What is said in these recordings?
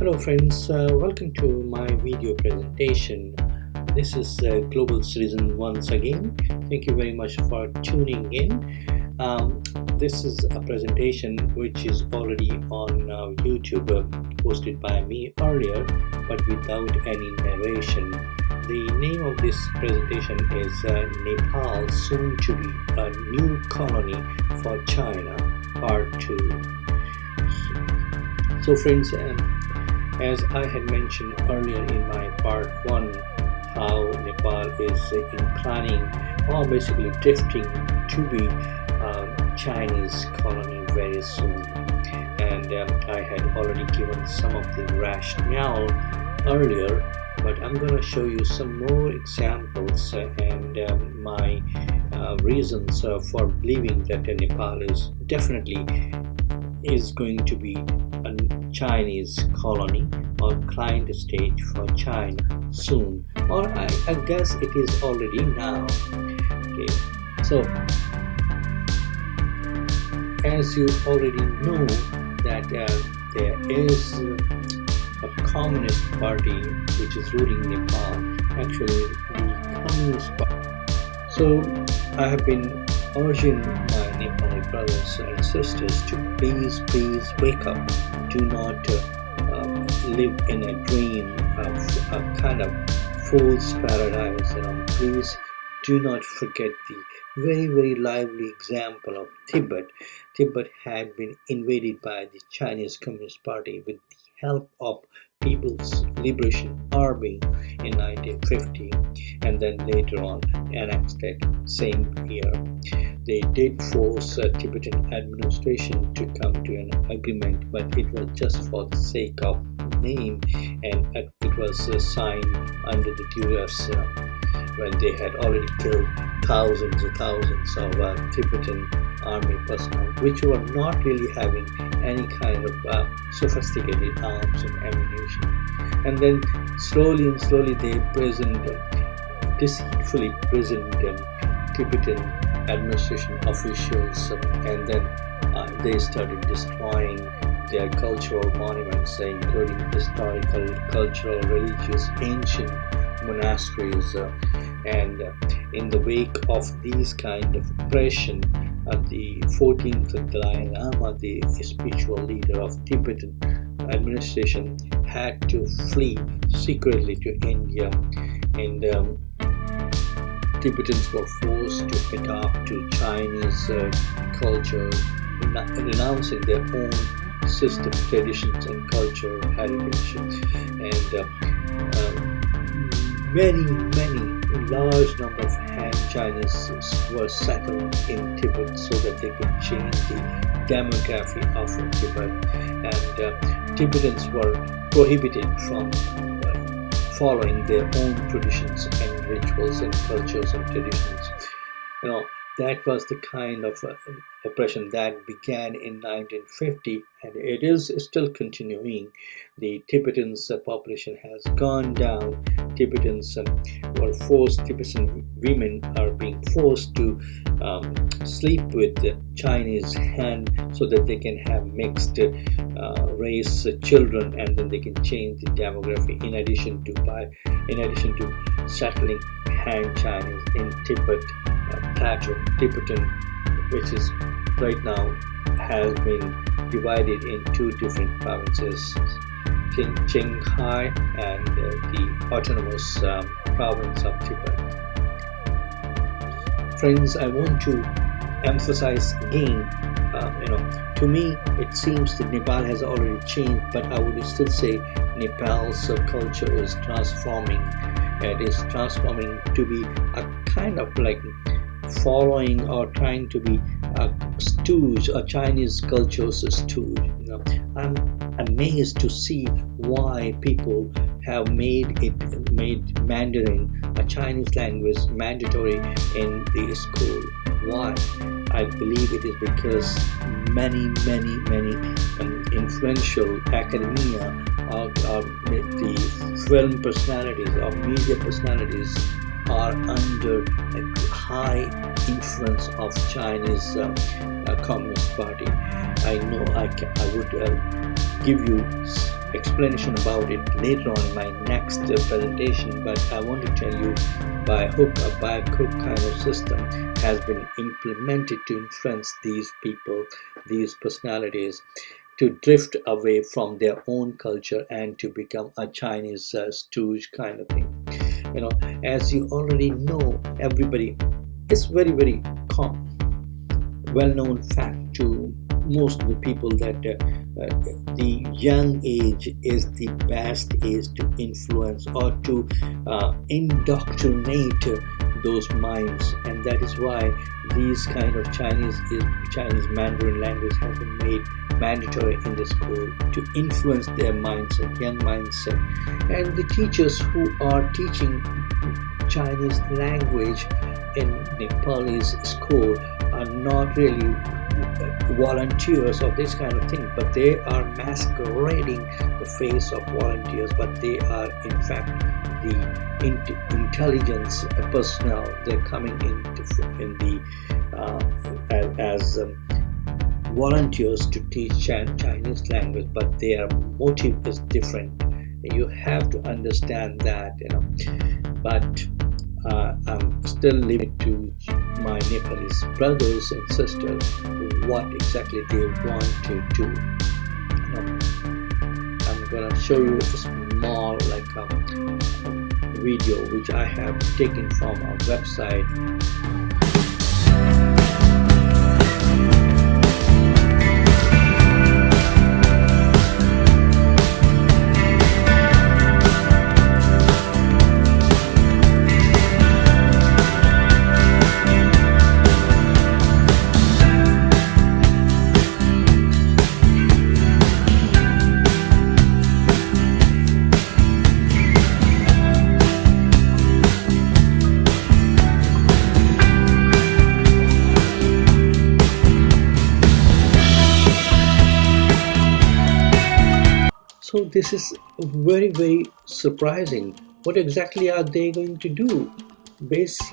Hello friends, welcome to my video presentation. This is Global Citizen once again. Thank you very much for tuning in. This is a presentation which is already on YouTube, posted by me earlier, but without any narration. The name of this presentation is Nepal, soon to be a new colony for China, Part 2. So friends, as I had mentioned earlier in my part 1, how Nepal is inclining or basically drifting to be a Chinese colony very soon. And I had already given some of the rationale earlier, but I'm going to show you some more examples and my reasons for believing that Nepal is definitely going to be a Chinese colony or client state for China soon, or I guess it is already now. Okay, so as you already know that there is a communist party which is ruling Nepal, actually the Communist Party. So I have been urging my Nepali brothers and sisters to please wake up. Do not live in a dream of a kind of fool's paradise. Please do not forget the very lively example of Tibet. Tibet had been invaded by the Chinese Communist Party with the help of People's Liberation Army in 1950, and then later on annexed it same year. They did force Tibetan administration to come to an agreement, but it was just for the sake of name, and it was signed under the duress when they had already killed thousands of Tibetan army personnel, which were not really having any kind of sophisticated arms and ammunition. And then slowly they deceitfully prisoned Tibetan administration officials, and then they started destroying their cultural monuments, including historical, cultural, religious, ancient monasteries. And in the wake of these kind of oppression, the 14th Dalai Lama, the spiritual leader of Tibetan administration, had to flee secretly to India, and Tibetans were forced to adopt to Chinese culture, renouncing their own system, traditions, and cultural heritage. And many large number of Han Chinese were settled in Tibet so that they could change the demography of Tibet. And Tibetans were prohibited from following their own traditions and rituals and cultures and traditions. That was the kind of oppression that began in 1950, and it is still continuing. The Tibetans' population has gone down. Tibetans were forced, Tibetan women are being forced to sleep with the Chinese Han so that they can have mixed race children, and then they can change the demography in addition to settling Han Chinese in Tibet plateau. Tibetan, which is right now has been divided in two different provinces, Qinghai and the autonomous province of Tibet. Friends, I want to emphasize again, to me it seems that Nepal has already changed, but I would still say Nepal's culture is transforming. It is transforming to be a kind of like following or trying to be a stooge, a Chinese culture's stooge. I'm amazed to see why people have made Mandarin, a Chinese language, mandatory in the school. Why? I believe it is because many influential academia or the film personalities or media personalities are under a high influence of Chinese Communist Party. I know I would give you explanation about it later on in my next presentation, but I want to tell you, by hook or by crook kind of system has been implemented to influence these people, these personalities, to drift away from their own culture and to become a Chinese stooge kind of thing. As you already know, everybody, it's very, very common, well-known fact to most of the people that the young age is the best age to influence or to indoctrinate those minds, and that is why these kind of Chinese Mandarin language has been made mandatory in the school to influence their mindset, young mindset. And the teachers who are teaching Chinese language in Nepalese school are not really volunteers or this kind of thing, but they are masquerading the face of volunteers, but they are in fact the intelligence personnel. They're coming as volunteers to teach Chinese language, but their motive is different. You have to understand that, but I'm still leaving it to my Nepalese brothers and sisters what exactly they want to do. I'm gonna show you a small video which I have taken from our website. So this is very, very surprising. What exactly are they going to do?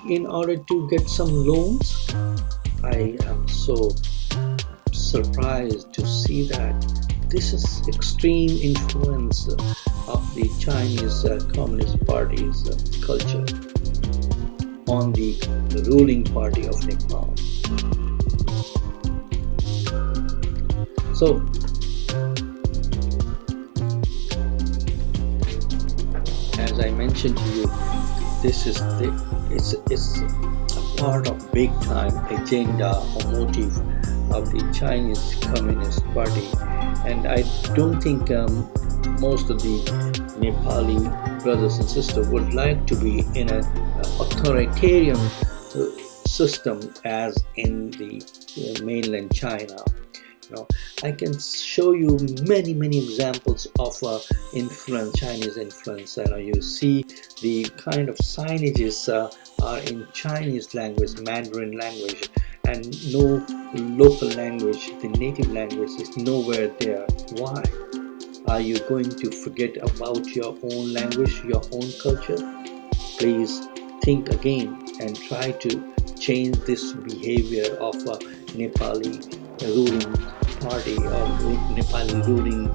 In order to get some loans? I am so surprised to see that this is extreme influence of the Chinese Communist Party's culture on the ruling party of Nepal. So as I mentioned to you, this is it's a part of big time agenda or motive of the Chinese Communist Party, and I don't think most of the Nepali brothers and sisters would like to be in an authoritarian system as in the mainland China. I can show you many examples of Chinese influence. You see the kind of signages are in Chinese language, Mandarin language, and no local language, the native language is nowhere there. Why? Are you going to forget about your own language, your own culture? Please think again and try to change this behavior of Nepali ruling party or Nepali ruling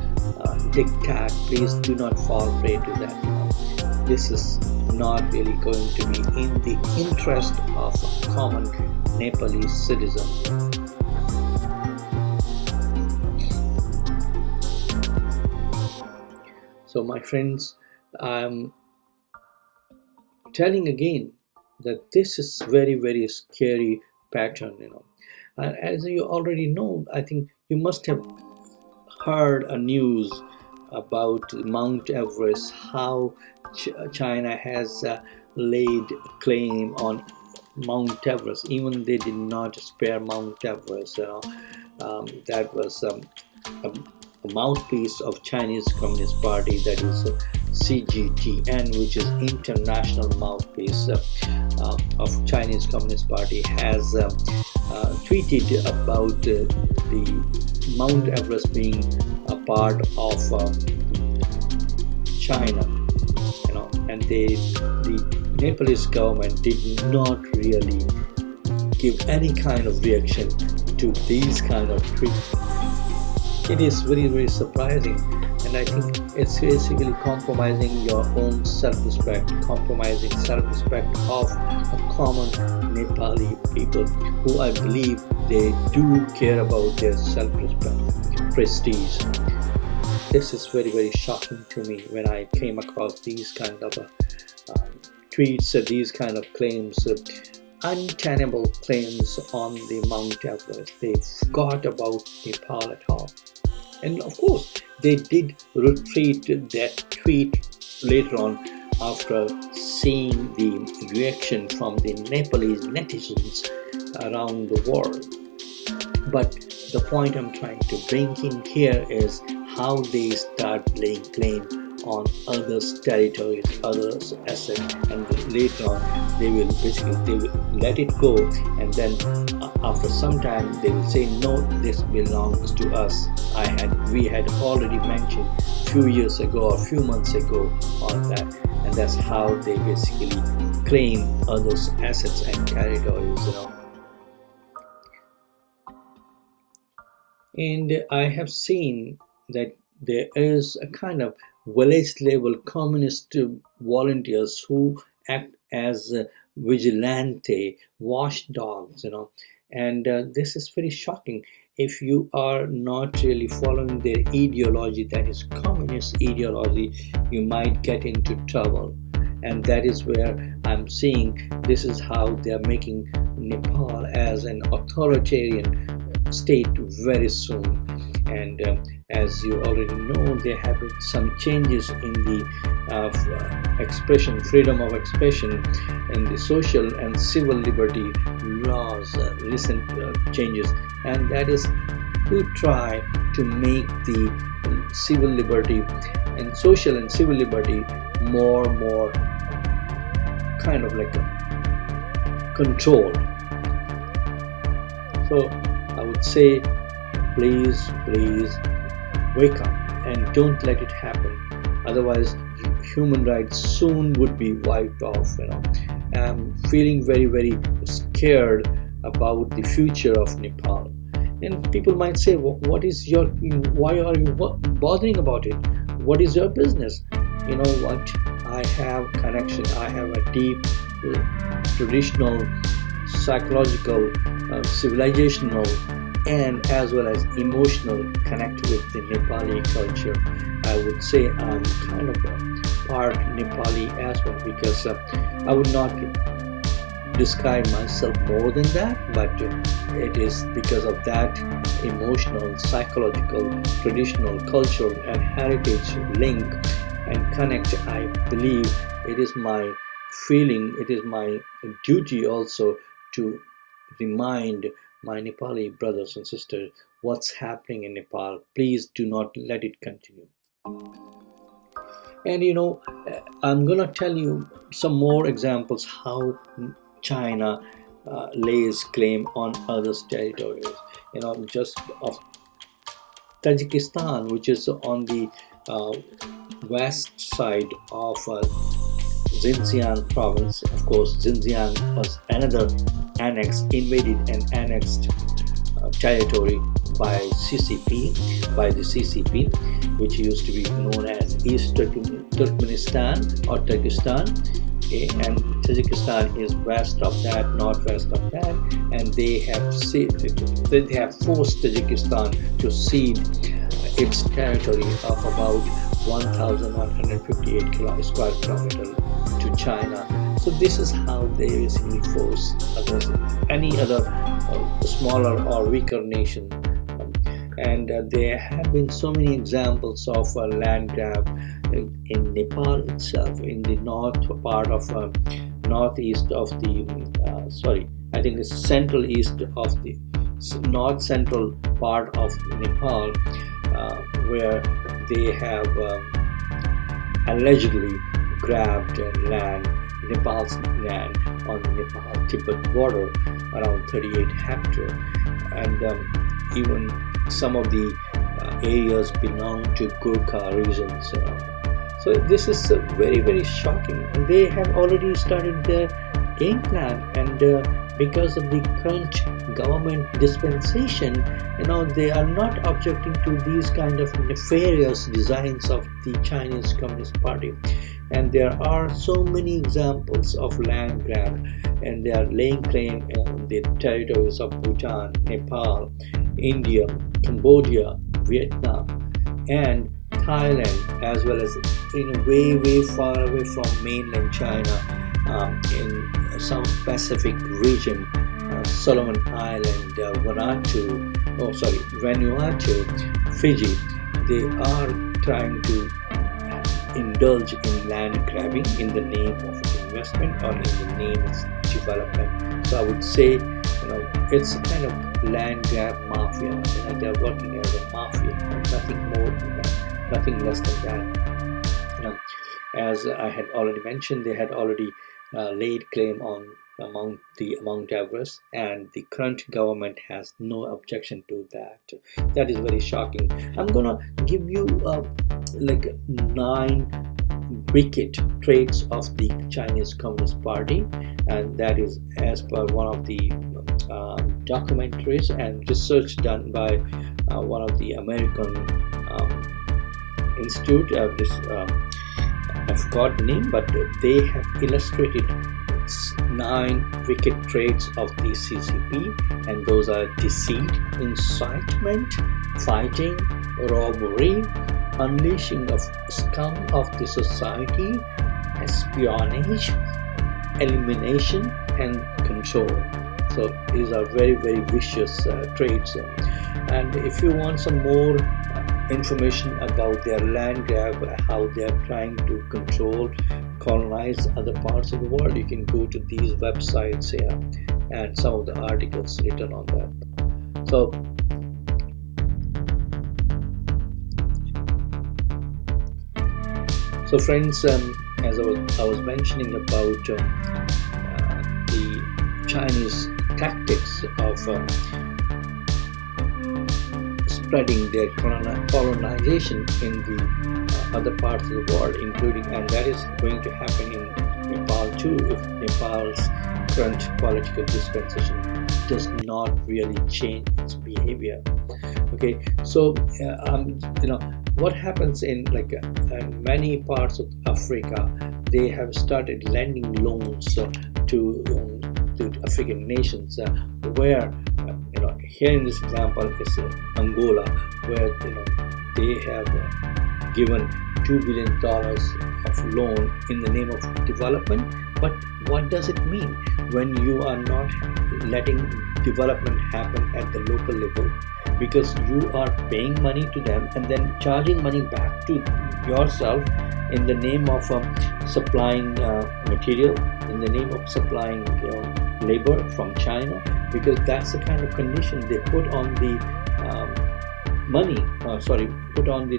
diktat. Please do not fall prey to that. This is not really going to be in the interest of a common Nepalese citizen. So my friends, I'm telling again that this is very scary pattern. As you already know, I think you must have heard a news about Mount Everest, how China has laid claim on Mount Everest. Even they did not spare Mount Everest. That was a mouthpiece of Chinese Communist Party, that is CGTN, which is international mouthpiece of Chinese Communist Party, has tweeted about the Mount Everest being a part of China, and the Nepalese government did not really give any kind of reaction to these kind of tweets. It is very surprising And I think it's basically compromising your own self-respect, compromising self-respect of a common Nepali people who I believe they do care about their self-respect, prestige. This is very, very shocking to me when I came across these kind of tweets, these kind of claims, untenable claims on the Mount Everest. They forgot about Nepal at all. And of course, they did retreat that tweet later on after seeing the reaction from the Nepalese netizens around the world. But the point I'm trying to bring in here is how they start laying claim on others' territories, others' assets, and later on they will let it go, and then after some time they will say, no, this belongs to us. We had already mentioned a few years ago or a few months ago on that, and that's how they basically claim others' assets and territories. And I have seen that there is a kind of village level communist volunteers who act as vigilante watchdogs, and this is very shocking. If you are not really following their ideology, that is communist ideology, you might get into trouble. And that is where I'm seeing this is how they are making Nepal as an authoritarian state very soon. And as you already know, there have been some changes in the freedom of expression, and the social and civil liberty laws, recent changes, and that is to try to make the civil liberty and social and civil liberty more kind of like controlled. So I would say, please wake up and don't let it happen. Otherwise, human rights soon would be wiped off. I'm feeling very, very scared about the future of Nepal. And people might say, why are you bothering about it? What is your business? You know what? I have connection. I have a deep traditional, psychological, civilizational, and as well as emotional connect with the Nepali culture. I would say I'm kind of a part Nepali as well, because I would not describe myself more than that, but it is because of that emotional, psychological, traditional, cultural, and heritage link and connect. I believe it is my feeling, it is my duty also to remind my Nepali brothers and sisters what's happening in Nepal. Please do not let it continue. And I'm gonna tell you some more examples how China lays claim on others' territories. Just of Tajikistan, which is on the west side of Xinjiang province. Of course, Xinjiang was another invaded and annexed territory by the CCP, which used to be known as East Turkmenistan or Turkestan. Okay, and Tajikistan is west of that, northwest of that, and they have forced Tajikistan to cede its territory of about 1,158 square kilometers to China. So this is how they basically force any other smaller or weaker nation. And there have been so many examples of land grab in Nepal itself, in the northeast of the I think it's central east of the north central part of Nepal, where they have allegedly grabbed Nepal's land on the Nepal-Tibet border, around 38 hectares, and even some of the areas belong to Gurkha regions. So this is very, very shocking. And they have already started their game plan, and because of the current government dispensation, they are not objecting to these kind of nefarious designs of the Chinese Communist Party. And there are so many examples of land grab, and they are laying claim on the territories of Bhutan, Nepal, India, Cambodia, Vietnam, and Thailand, as well as way far away from mainland China, in South Pacific region, Solomon Island, Vanuatu, Fiji. They are trying to indulge in land grabbing in the name of investment or in the name of development. So I would say, it's a kind of land grab mafia. They're working as a mafia, nothing more than that, nothing less than that. As I had already mentioned, they had already laid claim on Mount Everest, and the current government has no objection to that. That is very shocking. I'm gonna give you 9 wicked traits of the Chinese Communist Party, and that is as per one of the documentaries and research done by one of the American institute. I forgot the name, but they have illustrated 9 wicked traits of the CCP, and those are deceit, incitement, fighting, robbery, unleashing of scum of the society, espionage, elimination, and control. So these are very vicious traits. And if you want some more information about their land grab, how they are trying to control, colonize other parts of the world, you can go to these websites here and some of the articles written on that. So friends, as I was mentioning about the Chinese tactics of spreading their colonization in the other parts of the world, including, and that is going to happen in Nepal too, if Nepal's current political dispensation does not really change its behavior. Okay, so what happens in many parts of Africa, they have started lending loans to African nations, where here in this example is Angola, where they have given $2 billion of loan in the name of development. But what does it mean when you are not letting development happen at the local level, because you are paying money to them and then charging money back to yourself in the name of supplying material, in the name of supplying labor from China, because that's the kind of condition they put on the put on the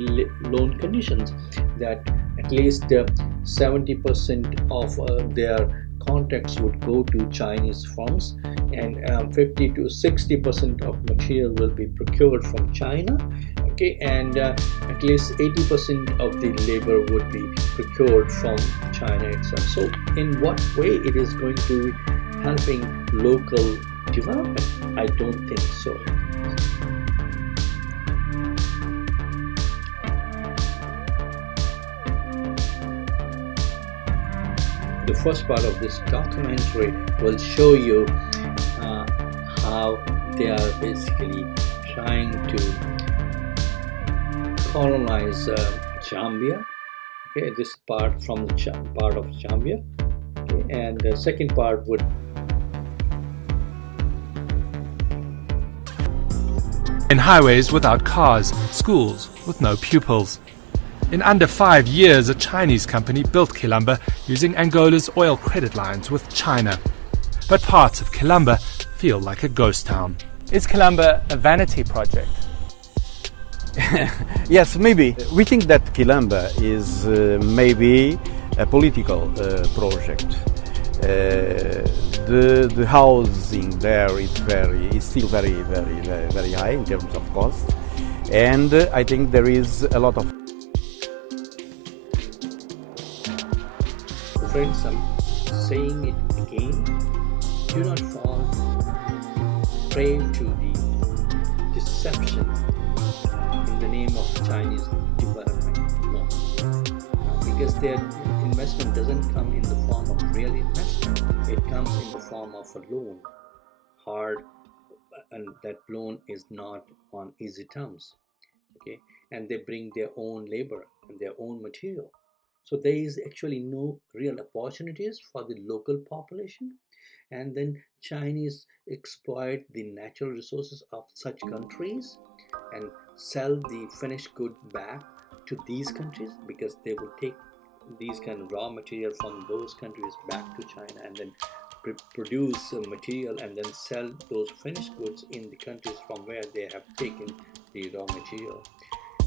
loan conditions, that at least 70% of their contracts would go to Chinese firms, and 50 to 60% of material will be procured from China. Okay, and at least 80% of the labor would be procured from China itself. So in what way it is going to be helping local development? I don't think so. The first part of this documentary will show you how they are basically trying to colonize Zambia. Okay, this part from the part of Zambia. Okay, and the second part would in highways without cars, schools with no pupils. In under 5 years, a Chinese company built Quilamba using Angola's oil credit lines with China. But parts of Quilamba feel like a ghost town. Is Quilamba a vanity project? Yes, maybe. We think that Quilamba is maybe a political project. The housing there is still very high in terms of cost, and I think there is a lot of. Friends, I'm saying it again. do not fall prey to the deception in the name of Chinese development. No, because their investment doesn't come in the form of real investment. It comes in the form of a loan, hard, and that loan is not on easy terms. Okay, and they bring their own labor and their own material. So there is actually no real opportunities for the local population, and then Chinese exploit the natural resources of such countries and sell the finished good back to these countries, because they will take these kind of raw material from those countries back to China and then produce material and then sell those finished goods in the countries from where they have taken the raw material.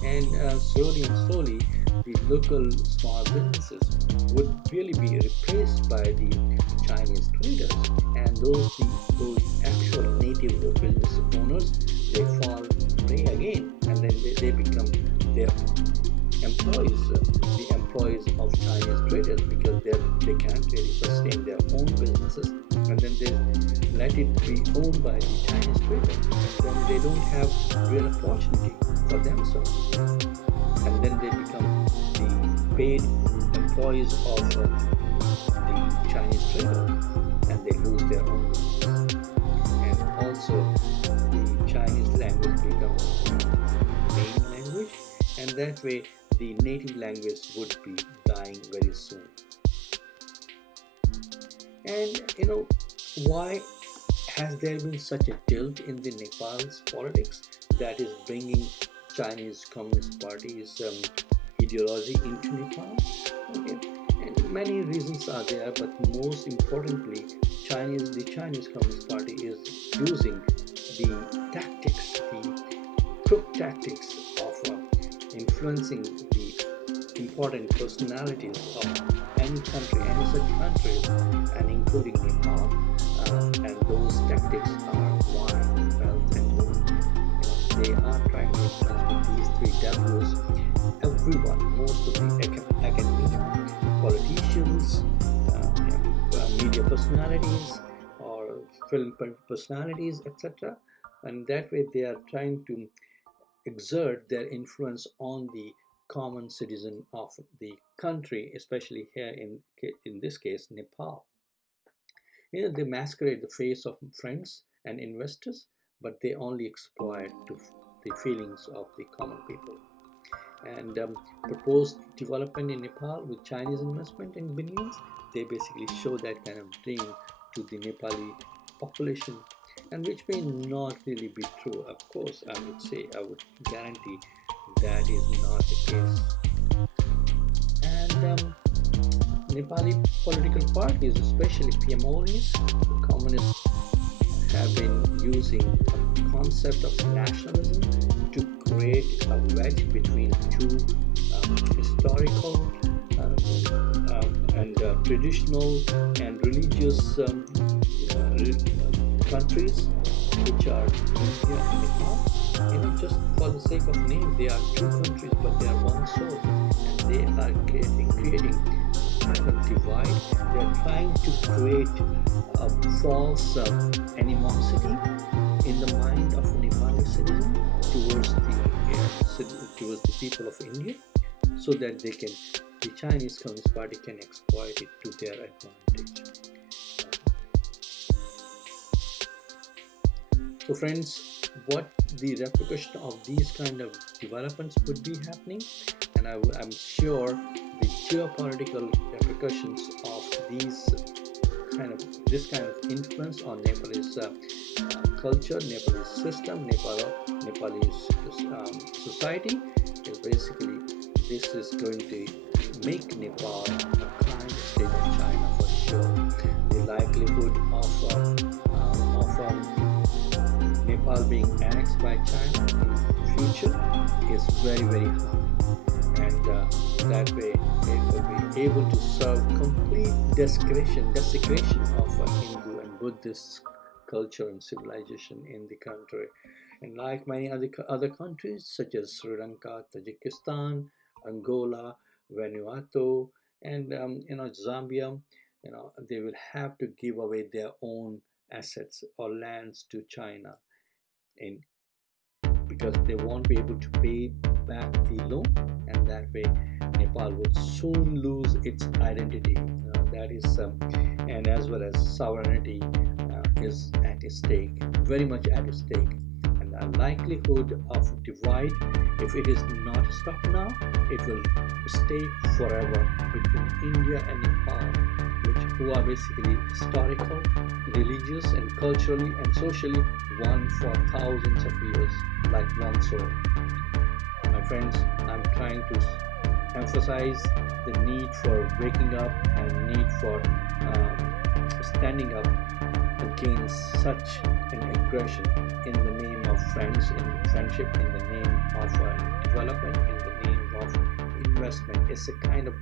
And slowly and slowly, the local small businesses would really be replaced by the Chinese traders, and those actual native business owners, they fall prey again, and then they become their employees, the employees of Chinese traders, because they can't really sustain their own businesses, and then they let it be owned by the Chinese traders, and then they don't have real opportunity for themselves, and then they become the paid employees of the Chinese traders, and they lose their own business. And also the Chinese language becomes the main language, and that way the native language would be dying very soon. And why has there been such a tilt in the Nepal's politics that is bringing Chinese Communist Party's ideology into Nepal? Okay, and many reasons are there, but most importantly, the Chinese Communist Party is using the tactics, the crook tactics of influencing the important personalities of any country, any such countries, and including Nepal. And those tactics are wine, wealth, and women. They are trying to influence with these three W's everyone, most of the academia, politicians, media personalities, or film personalities, etc. And that way they are trying to exert their influence on the common citizen of the country, especially here in this case, Nepal. They masquerade the face of friends and investors, but they only exploit the feelings of the common people. And proposed development in Nepal with Chinese investment and billions, they basically show that kind of dream to the Nepali population, and which may not really be true. Of course, I would guarantee that is not the case. And Nepali political parties, especially PMOs, communists, have been using a concept of nationalism to create a wedge between two historical and traditional and religious countries, which are India and Nepal. Just for the sake of name, they are two countries, but they are one soul, and they are creating kind of divide. They are trying to create a false animosity in the mind of a Nepali citizen towards the people of India, so that the Chinese Communist Party can exploit it to their advantage. So friends, what the repercussion of these kind of developments would be happening, and I'm sure the geopolitical repercussions of this kind of influence on Nepalese culture, Nepalese system, Nepalese society is basically, this is going to make Nepal a kind of state of China for sure. The likelihood of Nepal being annexed by China in the future is very, very high, and that way it will be able to serve complete desecration of Hindu and Buddhist culture and civilization in the country. And like many other countries such as Sri Lanka, Tajikistan, Angola, Vanuatu, and Zambia, they will have to give away their own assets or lands to China because they won't be able to pay back the loan, and that way Nepal would soon lose its identity. That is, and as well as sovereignty is at stake, very much at stake. And the likelihood of divide, if it is not stopped now, it will stay forever between India and Nepal, who are basically historical, religious, and culturally and socially one for thousands of years, like one soul. My friends, I'm trying to emphasize the need for waking up and need for standing up against such an aggression in the name of friendship, in the name of development, in the name of investment. It's a kind of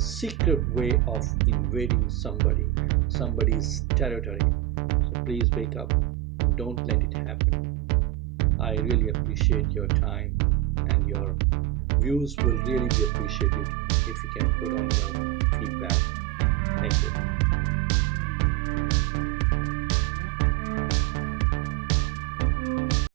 secret way of invading somebody's territory. So please wake up and don't let it happen. I really appreciate your time, and your views will really be appreciated if you can put on your